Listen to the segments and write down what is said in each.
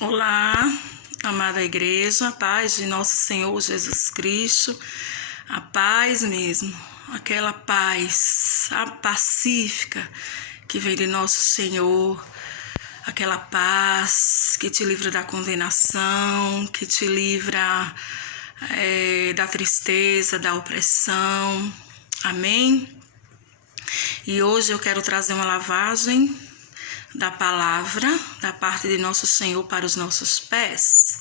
Olá, amada igreja, a paz de nosso Senhor Jesus Cristo, a paz mesmo, aquela paz, a pacífica que vem de nosso Senhor, aquela paz que te livra da condenação, que te livra da tristeza, da opressão, amém? E hoje eu quero trazer uma lavagem da palavra, da parte de nosso Senhor para os nossos pés,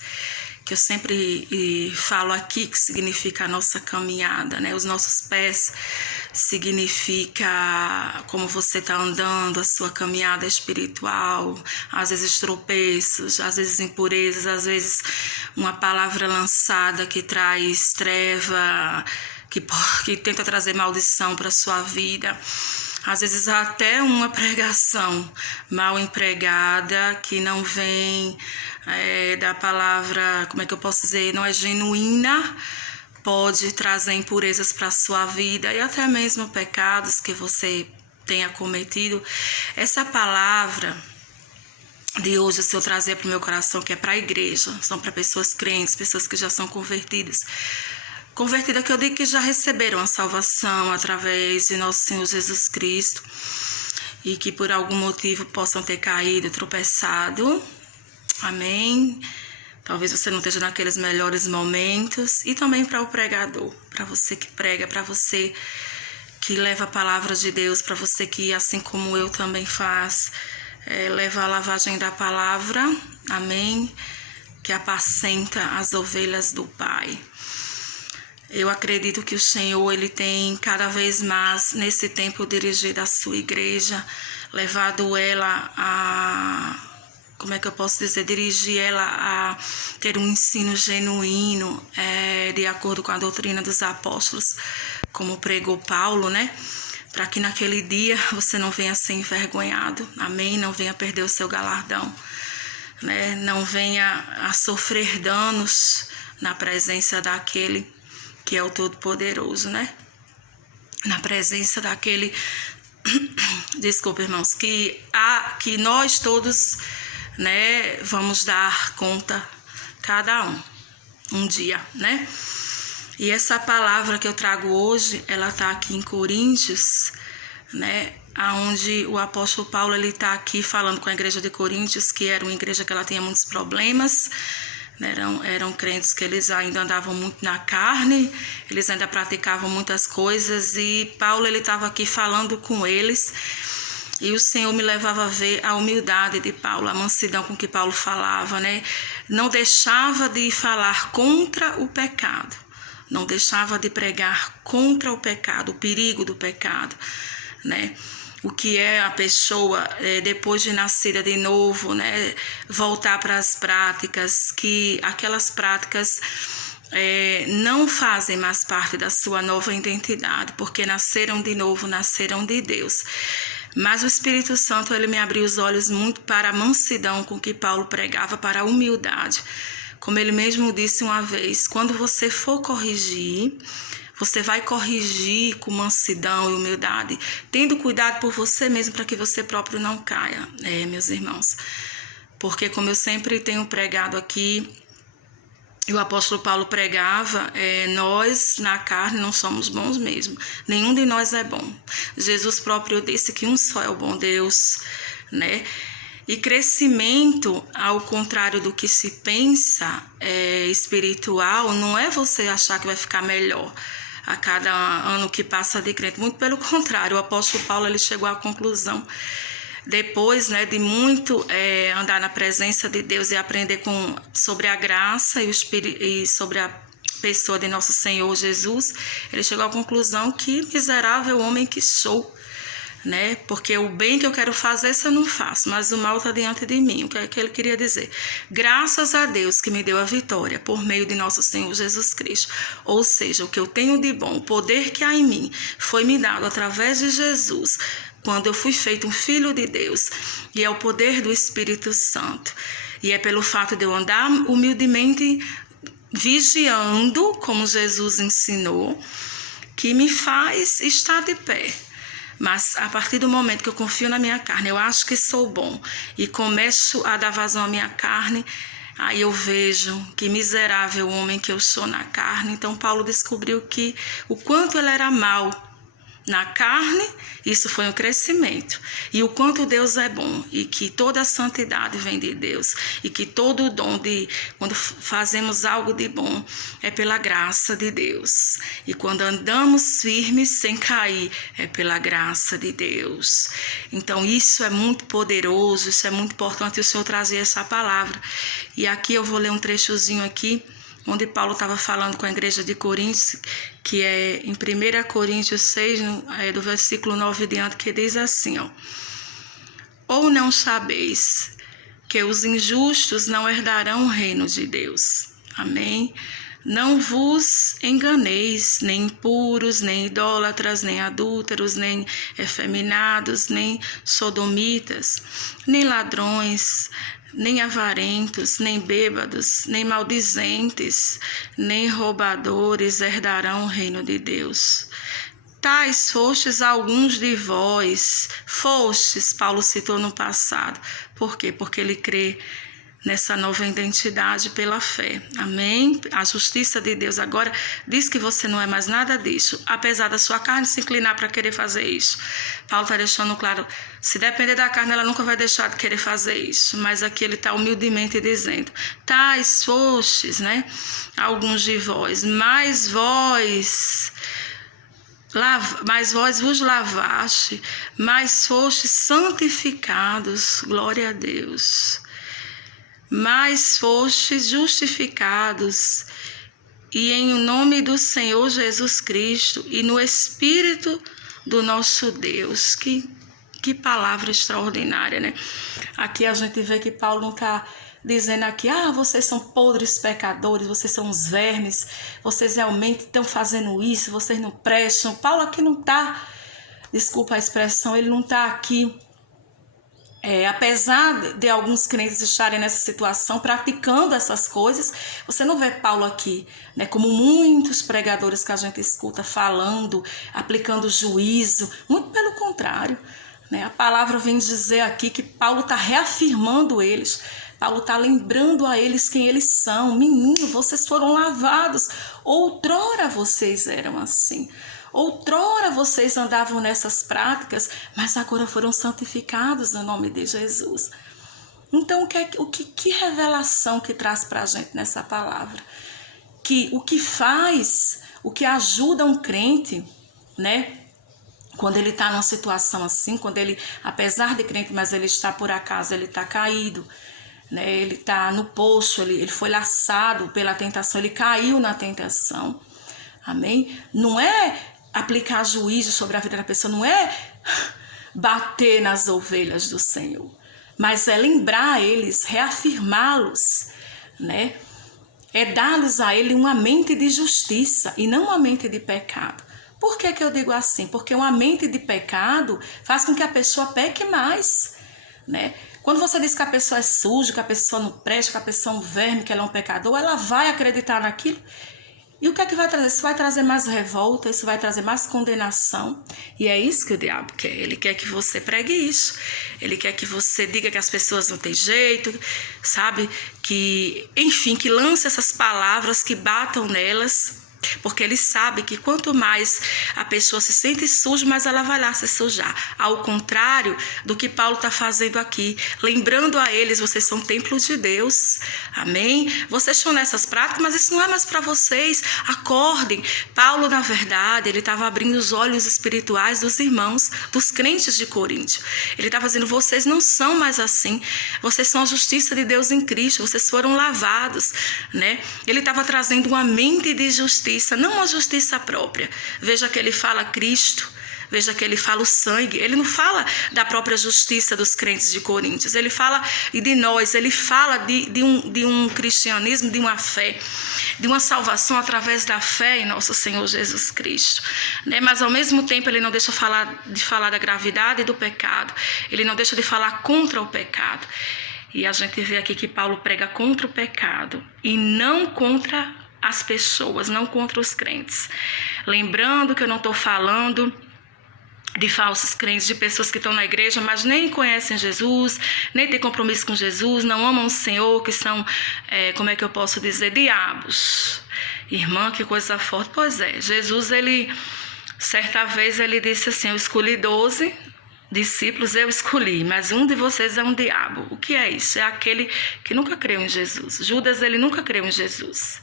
que eu sempre falo aqui que significa a nossa caminhada, né? Os nossos pés significa como você está andando, a sua caminhada espiritual, às vezes tropeços, às vezes impurezas, às vezes uma palavra lançada que traz treva, que tenta trazer maldição para a sua vida. Às vezes até uma pregação mal empregada, que não vem da palavra, como é que eu posso dizer, não é genuína, pode trazer impurezas para a sua vida e até mesmo pecados que você tenha cometido. Essa palavra de hoje, se eu trazer para o meu coração, que é para a igreja, são para pessoas crentes, pessoas que já são convertidas, que eu digo que já receberam a salvação através de nosso Senhor Jesus Cristo e que por algum motivo possam ter caído, tropeçado, amém? Talvez você não esteja naqueles melhores momentos. E também para o pregador, para você que prega, para você que leva a palavra de Deus, para você que, assim como eu também faz, leva a lavagem da palavra, amém? Que apacenta as ovelhas do Pai. Eu acredito que o Senhor, Ele tem cada vez mais, nesse tempo, dirigido a sua igreja, levado ela a, como é que eu posso dizer, dirigir ela a ter um ensino genuíno, de acordo com a doutrina dos apóstolos, como pregou Paulo, né? Para que naquele dia você não venha ser envergonhado, amém? Não venha perder o seu galardão, né? Não venha a sofrer danos na presença daquele que é o Todo-Poderoso, né? Na presença daquele, desculpa, irmãos, que nós todos, né, vamos dar conta, cada um dia, né? E essa palavra que eu trago hoje, ela tá aqui em Coríntios, né? Onde o apóstolo Paulo, ele tá aqui falando com a igreja de Coríntios, que era uma igreja que ela tinha muitos problemas, né? Eram crentes que eles ainda andavam muito na carne, eles ainda praticavam muitas coisas, e Paulo, ele estava aqui falando com eles, e o Senhor me levava a ver a humildade de Paulo, a mansidão com que Paulo falava, né? Não deixava de falar contra o pecado, não deixava de pregar contra o pecado, o perigo do pecado, né? O que é a pessoa, depois de nascida de novo, né, voltar para as práticas, que aquelas práticas não fazem mais parte da sua nova identidade, porque nasceram de novo, nasceram de Deus. Mas o Espírito Santo, ele me abriu os olhos muito para a mansidão com que Paulo pregava, para a humildade. Como ele mesmo disse uma vez, quando você for corrigir, você vai corrigir com mansidão e humildade, tendo cuidado por você mesmo para que você próprio não caia, meus irmãos. Porque como eu sempre tenho pregado aqui, e o apóstolo Paulo pregava, nós na carne não somos bons mesmo. Nenhum de nós é bom. Jesus próprio disse que um só é o bom Deus, né? E crescimento, ao contrário do que se pensa, espiritual, não é você achar que vai ficar melhor a cada ano que passa de crente. Muito pelo contrário, o apóstolo Paulo, ele chegou à conclusão, depois, né, de muito andar na presença de Deus e aprender sobre a graça e sobre a pessoa de nosso Senhor Jesus, ele chegou à conclusão que miserável homem que sou, né? Porque o bem que eu quero fazer, isso eu não faço, mas o mal está diante de mim. O que é que ele queria dizer? Graças a Deus que me deu a vitória por meio de nosso Senhor Jesus Cristo. Ou seja, o que eu tenho de bom, o poder que há em mim, foi me dado através de Jesus, quando eu fui feito um filho de Deus, e é o poder do Espírito Santo. E é pelo fato de eu andar humildemente vigiando, como Jesus ensinou, que me faz estar de pé. Mas a partir do momento que eu confio na minha carne, eu acho que sou bom e começo a dar vazão à minha carne, aí eu vejo que miserável homem que eu sou na carne. Então Paulo descobriu que o quanto ele era mau na carne, isso foi um crescimento. E o quanto Deus é bom e que toda a santidade vem de Deus e que todo o dom quando fazemos algo de bom é pela graça de Deus. E quando andamos firmes sem cair é pela graça de Deus. Então isso é muito poderoso, isso é muito importante o Senhor trazer essa palavra. E aqui eu vou ler um trechozinho aqui onde Paulo estava falando com a igreja de Coríntios, que é em 1 Coríntios 6, do versículo 9 diante, que diz assim, ó: ou não sabeis que os injustos não herdarão o reino de Deus? Amém? Não vos enganeis, nem impuros, nem idólatras, nem adúlteros, nem efeminados, nem sodomitas, nem ladrões, nem avarentos, nem bêbados, nem maldizentes, nem roubadores herdarão o reino de Deus. Tais fostes alguns de vós. Fostes, Paulo citou no passado. Por quê? Porque ele crê nessa nova identidade pela fé. Amém? A justiça de Deus agora diz que você não é mais nada disso, apesar da sua carne se inclinar para querer fazer isso. Paulo está deixando claro, se depender da carne, ela nunca vai deixar de querer fazer isso, mas aqui ele está humildemente dizendo, tais fostes, né, alguns de vós, mas vós vos lavaste, mas fostes santificados, glória a Deus, mas fostes justificados, e em nome do Senhor Jesus Cristo e no Espírito do nosso Deus. Que palavra extraordinária, né? Aqui a gente vê que Paulo não está dizendo aqui, vocês são podres pecadores, vocês são uns vermes, vocês realmente estão fazendo isso, vocês não prestam. Paulo aqui não está, desculpa a expressão, ele não está aqui, apesar de alguns crentes estarem nessa situação, praticando essas coisas, você não vê Paulo aqui, né, como muitos pregadores que a gente escuta falando, aplicando juízo, muito pelo contrário, né? A palavra vem dizer aqui que Paulo está reafirmando eles, Paulo está lembrando a eles quem eles são. Menino, vocês foram lavados, outrora vocês eram assim. Outrora vocês andavam nessas práticas, mas agora foram santificados no nome de Jesus. Então, que revelação que traz para a gente nessa palavra? Que o que faz, o que ajuda um crente, né? Quando ele está numa situação assim, quando ele, apesar de crente, mas ele está por acaso, ele está caído, né? Ele está no poço, ele foi laçado pela tentação, ele caiu na tentação. Amém? Não é aplicar juízo sobre a vida da pessoa, não é bater nas ovelhas do Senhor, mas é lembrar eles, reafirmá-los, né? É dar-lhes a ele uma mente de justiça e não uma mente de pecado. Por que eu digo assim? Porque uma mente de pecado faz com que a pessoa peque mais, né? Quando você diz que a pessoa é suja, que a pessoa não presta, que a pessoa é um verme, que ela é um pecador, ela vai acreditar naquilo. E o que é que vai trazer? Isso vai trazer mais revolta, isso vai trazer mais condenação. E é isso que o diabo quer. Ele quer que você pregue isso. Ele quer que você diga que as pessoas não têm jeito, sabe? Que, enfim, que lance essas palavras, que batam nelas. Porque ele sabe que quanto mais a pessoa se sente suja, mais ela vai lá se sujar. Ao contrário do que Paulo está fazendo aqui, lembrando a eles, vocês são templos de Deus, amém? Vocês estão nessas práticas, mas isso não é mais para vocês. Acordem. Paulo, na verdade, ele estava abrindo os olhos espirituais dos irmãos, dos crentes de Corinto. Ele estava dizendo, vocês não são mais assim, vocês são a justiça de Deus em Cristo, vocês foram lavados, né? Ele estava trazendo uma mente de justiça, não uma justiça própria. Veja que ele fala Cristo, veja que ele fala o sangue, ele não fala da própria justiça dos crentes de Coríntios, ele fala de nós, ele fala de um cristianismo, de uma fé, de uma salvação através da fé em nosso Senhor Jesus Cristo, né? Mas ao mesmo tempo ele não deixa de falar da gravidade do pecado, ele não deixa de falar contra o pecado. E a gente vê aqui que Paulo prega contra o pecado e não contra as pessoas, não contra os crentes. Lembrando que eu não estou falando de falsos crentes, de pessoas que estão na igreja, mas nem conhecem Jesus, nem têm compromisso com Jesus, não amam o Senhor, que são, como é que eu posso dizer, diabos. Irmã, que coisa forte. Pois é, Jesus, certa vez ele disse assim, eu escolhi 12 discípulos, eu escolhi, mas um de vocês é um diabo. O que é isso? É aquele que nunca creu em Jesus. Judas, ele nunca creu em Jesus.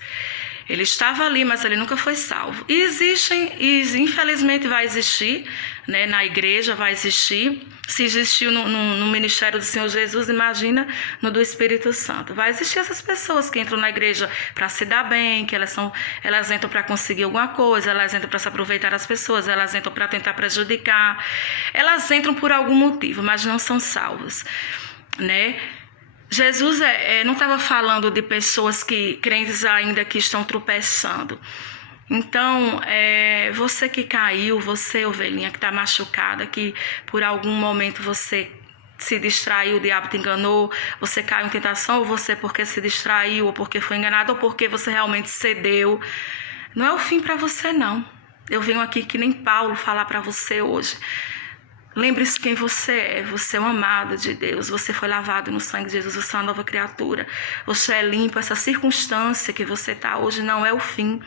Ele estava ali, mas ele nunca foi salvo. E infelizmente vai existir, né, na igreja vai existir. Se existiu no ministério do Senhor Jesus, imagina no do Espírito Santo. Vai existir essas pessoas que entram na igreja para se dar bem, que elas entram para conseguir alguma coisa, elas entram para se aproveitar das pessoas, elas entram para tentar prejudicar. Elas entram por algum motivo, mas não são salvas, né? Jesus não estava falando de pessoas crentes ainda que estão tropeçando. Então, você que caiu, você, ovelhinha, que está machucada, que por algum momento você se distraiu, o diabo te enganou, você caiu em tentação, ou você porque se distraiu, ou porque foi enganado, ou porque você realmente cedeu. Não é o fim para você, não. Eu venho aqui que nem Paulo falar para você hoje. Lembre-se quem você é um amado de Deus, você foi lavado no sangue de Jesus, você é uma nova criatura, você é limpo, essa circunstância que você está hoje não é o fim,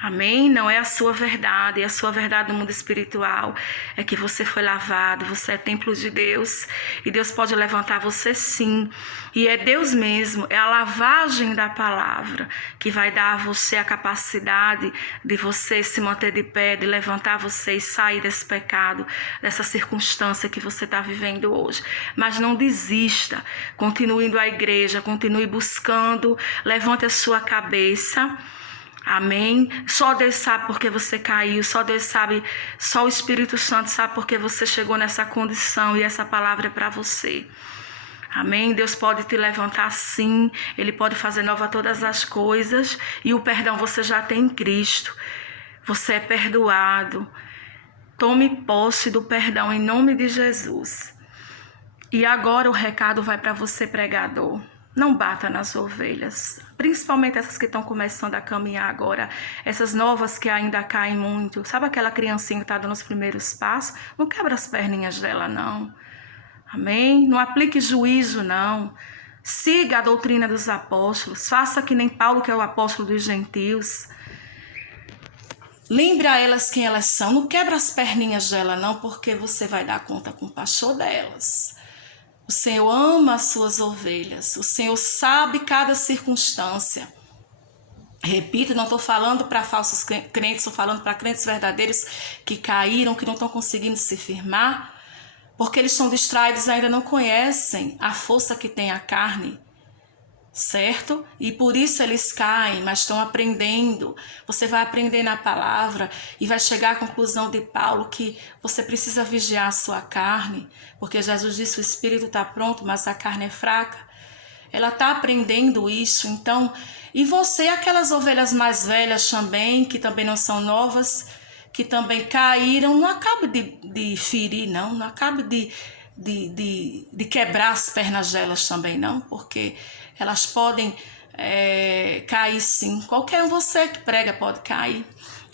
amém? Não é a sua verdade, a sua verdade no mundo espiritual é que você foi lavado, você é templo de Deus e Deus pode levantar você sim, e é Deus mesmo, é a lavagem da palavra que vai dar a você a capacidade de você se manter de pé, de levantar você e sair desse pecado, dessa circunstância que você está vivendo hoje. Mas não desista, continue indo à igreja, continue buscando, levante a sua cabeça. Amém? Só Deus sabe porque você caiu, só Deus sabe, só o Espírito Santo sabe porque você chegou nessa condição e essa palavra é para você. Amém? Deus pode te levantar sim, Ele pode fazer nova todas as coisas e o perdão você já tem em Cristo. Você é perdoado. Tome posse do perdão em nome de Jesus. E agora o recado vai para você, pregador. Não bata nas ovelhas, principalmente essas que estão começando a caminhar agora, essas novas que ainda caem muito. Sabe aquela criancinha que está dando os primeiros passos? Não quebra as perninhas dela, não. Amém? Não aplique juízo, não. Siga a doutrina dos apóstolos. Faça que nem Paulo, que é o apóstolo dos gentios. Lembre a elas quem elas são. Não quebra as perninhas dela, não, porque você vai dar conta com o pastor delas. O Senhor ama as suas ovelhas. O Senhor sabe cada circunstância. Repito, não estou falando para falsos crentes, estou falando para crentes verdadeiros que caíram, que não estão conseguindo se firmar, porque eles estão distraídos e ainda não conhecem a força que tem a carne, certo? E por isso eles caem, mas estão aprendendo. Você vai aprender na palavra e vai chegar à conclusão de Paulo que você precisa vigiar a sua carne, porque Jesus disse, o espírito está pronto, mas a carne é fraca. Ela está aprendendo isso, então... E você, aquelas ovelhas mais velhas também, que também não são novas, que também caíram, não acabe de ferir, não acabe de quebrar as pernas delas também, não, porque elas podem cair sim. Qualquer um, você que prega pode cair,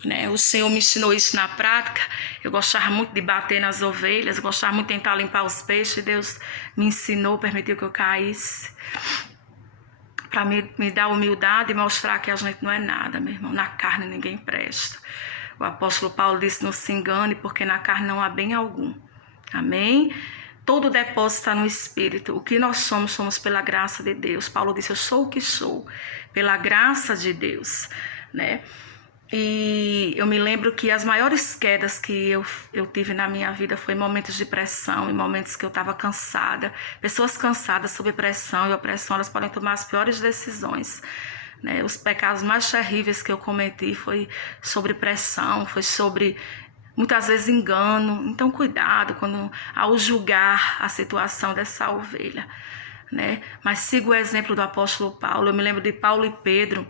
né? O Senhor me ensinou isso na prática. Eu gostava muito de bater nas ovelhas, eu gostava muito de tentar limpar os peixes. Deus me ensinou, permitiu que eu caísse, para me dar humildade e mostrar que a gente não é nada, meu irmão. Na carne ninguém presta. O apóstolo Paulo disse, não se engane, porque na carne não há bem algum. Amém? Todo depósito está no Espírito. O que nós somos, somos pela graça de Deus. Paulo disse, eu sou o que sou, pela graça de Deus, né? E eu me lembro que as maiores quedas que eu tive na minha vida foi em momentos de pressão, em momentos que eu estava cansada. Pessoas cansadas sob pressão e opressão, elas podem tomar as piores decisões, né? Os pecados mais terríveis que eu cometi foi sobre pressão, foi sobre... muitas vezes engano. Então cuidado ao julgar a situação dessa ovelha, né? Mas siga o exemplo do apóstolo Paulo. Eu me lembro de Paulo e Pedro.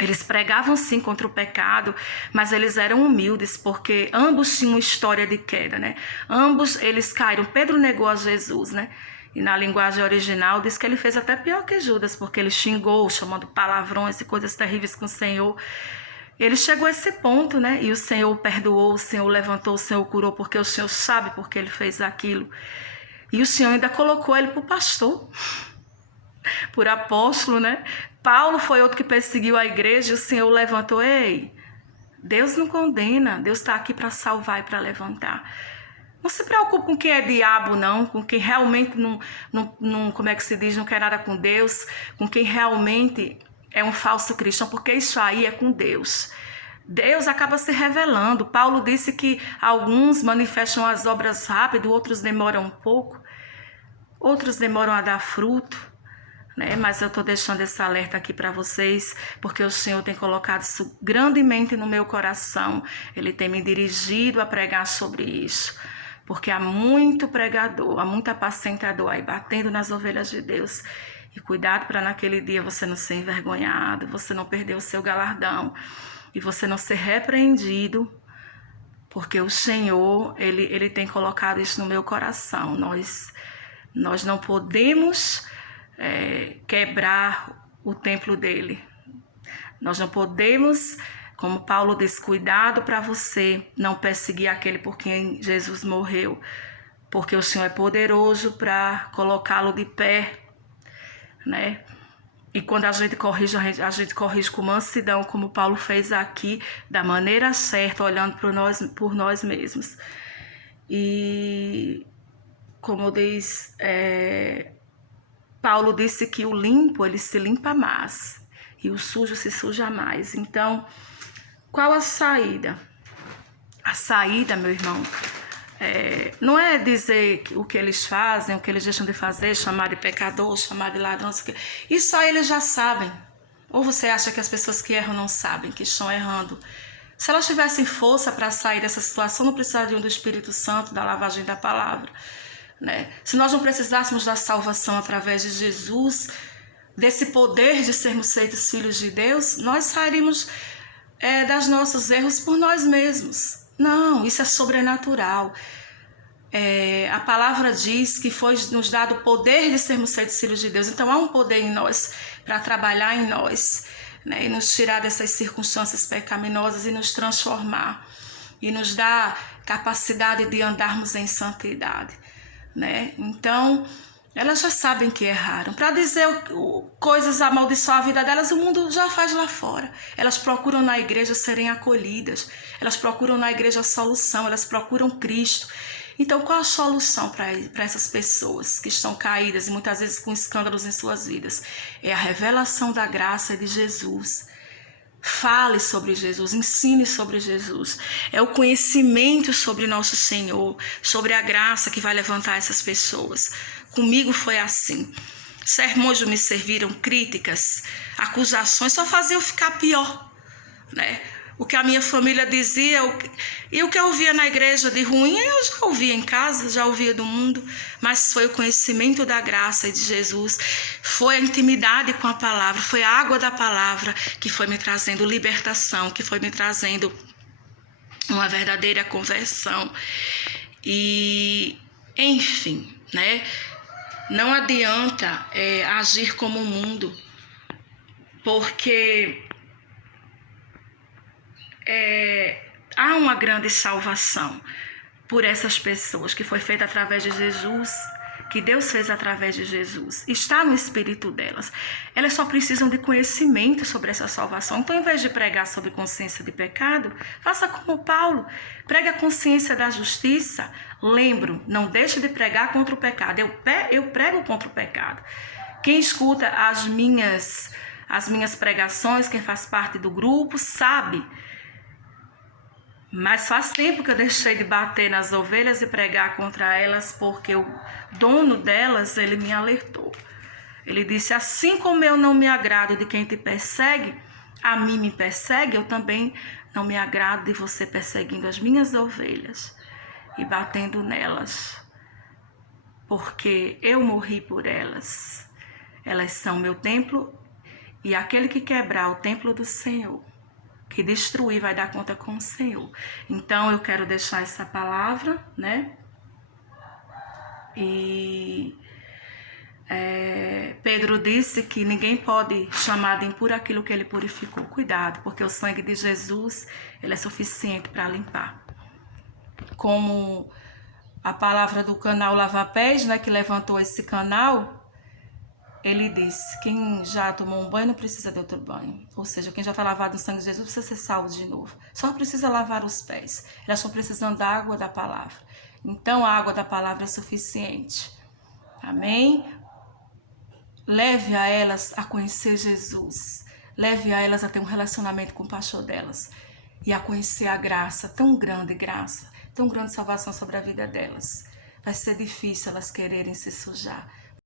Eles pregavam sim contra o pecado, mas eles eram humildes, porque ambos tinham uma história de queda, né? Ambos eles caíram. Pedro negou a Jesus, né? E na linguagem original diz que ele fez até pior que Judas, porque ele xingou, chamando palavrões e coisas terríveis com o Senhor. Ele chegou a esse ponto, né? E o Senhor o perdoou, o Senhor o levantou, o Senhor o curou, porque o Senhor sabe porque ele fez aquilo. E o Senhor ainda colocou ele por pastor, por apóstolo, né? Paulo foi outro que perseguiu a igreja e o Senhor o levantou. Ei, Deus não condena, Deus está aqui para salvar e para levantar. Não se preocupe com quem é diabo, não, com quem realmente não, como é que se diz, não quer nada com Deus, com quem realmente é um falso cristão, porque isso aí é com Deus. Deus acaba se revelando. Paulo disse que alguns manifestam as obras rápido, outros demoram um pouco, outros demoram a dar fruto, né? Mas eu estou deixando esse alerta aqui para vocês, porque o Senhor tem colocado isso grandemente no meu coração. Ele tem me dirigido a pregar sobre isso. Porque há muito pregador, há muito apacentador aí batendo nas ovelhas de Deus. E cuidado para naquele dia você não ser envergonhado, você não perder o seu galardão e você não ser repreendido, porque o Senhor, ele tem colocado isso no meu coração. Nós não podemos quebrar o templo dele. Nós não podemos, como Paulo diz, cuidado para você não perseguir aquele por quem Jesus morreu, porque o Senhor é poderoso para colocá-lo de pé, né? E quando a gente corrige com mansidão, como Paulo fez aqui, da maneira certa, olhando por nós mesmos. E como diz, Paulo disse que o limpo, ele se limpa mais, e o sujo se suja mais. Então, qual a saída? A saída, meu irmão, não é dizer o que eles fazem, o que eles deixam de fazer, chamar de pecador, chamar de ladrão, isso aí eles já sabem. Ou você acha que as pessoas que erram não sabem, que estão errando? Se elas tivessem força para sair dessa situação, não precisariam do Espírito Santo, da lavagem da palavra, né? Se nós não precisássemos da salvação através de Jesus, desse poder de sermos feitos filhos de Deus, nós sairíamos das nossos erros por nós mesmos. Não, isso é sobrenatural. A palavra diz que foi nos dado o poder de sermos feitos filhos de Deus. Então há um poder em nós para trabalhar em nós, né, e nos tirar dessas circunstâncias pecaminosas e nos transformar. E nos dar capacidade de andarmos em santidade, né? Então, elas já sabem que erraram. Para dizer coisas amaldiçoar a vida delas, o mundo já faz lá fora. Elas procuram na igreja serem acolhidas. Elas procuram na igreja a solução. Elas procuram Cristo. Então, qual a solução para essas pessoas que estão caídas e muitas vezes com escândalos em suas vidas? É a revelação da graça de Jesus. Fale sobre Jesus, ensine sobre Jesus. É o conhecimento sobre nosso Senhor, sobre a graça que vai levantar essas pessoas. Comigo foi assim. Sermões me serviram, críticas, acusações, só faziam ficar pior, né? O que a minha família dizia e o que eu ouvia na igreja de ruim, eu já ouvia em casa, já ouvia do mundo, mas foi o conhecimento da graça e de Jesus, foi a intimidade com a palavra, foi a água da palavra que foi me trazendo libertação, que foi me trazendo uma verdadeira conversão. E, enfim, né? Não adianta agir como o mundo, porque há uma grande salvação por essas pessoas que foi feita através de Jesus, que Deus fez através de Jesus. Está no espírito delas. Elas só precisam de conhecimento sobre essa salvação. Então, em vez de pregar sobre consciência de pecado, faça como Paulo. Pregue a consciência da justiça. Lembro, não deixe de pregar contra o pecado. Eu prego contra o pecado. Quem escuta as minhas pregações, quem faz parte do grupo, sabe. Mas faz tempo que eu deixei de bater nas ovelhas e pregar contra elas, porque o dono delas, ele me alertou. Ele disse, assim como eu não me agrado de quem te persegue, a mim me persegue, eu também não me agrado de você perseguindo as minhas ovelhas e batendo nelas, porque eu morri por elas. Elas são meu templo, e aquele que quebrar o templo do Senhor, que destruir, vai dar conta com o Senhor. Então, eu quero deixar essa palavra, né? E Pedro disse que ninguém pode chamar de impuro aquilo que ele purificou. Cuidado, porque o sangue de Jesus, ele é suficiente para limpar. Como a palavra do canal Lava Pés, né, que levantou esse canal, ele disse, quem já tomou um banho não precisa de outro banho. Ou seja, quem já está lavado no sangue de Jesus precisa ser salvo de novo. Só precisa lavar os pés. Elas estão precisando da água da palavra. Então a água da palavra é suficiente. Amém? Leve a elas a conhecer Jesus. Leve a elas a ter um relacionamento com o pastor delas. E a conhecer a graça, tão grande salvação sobre a vida delas. Vai ser difícil elas quererem se sujar.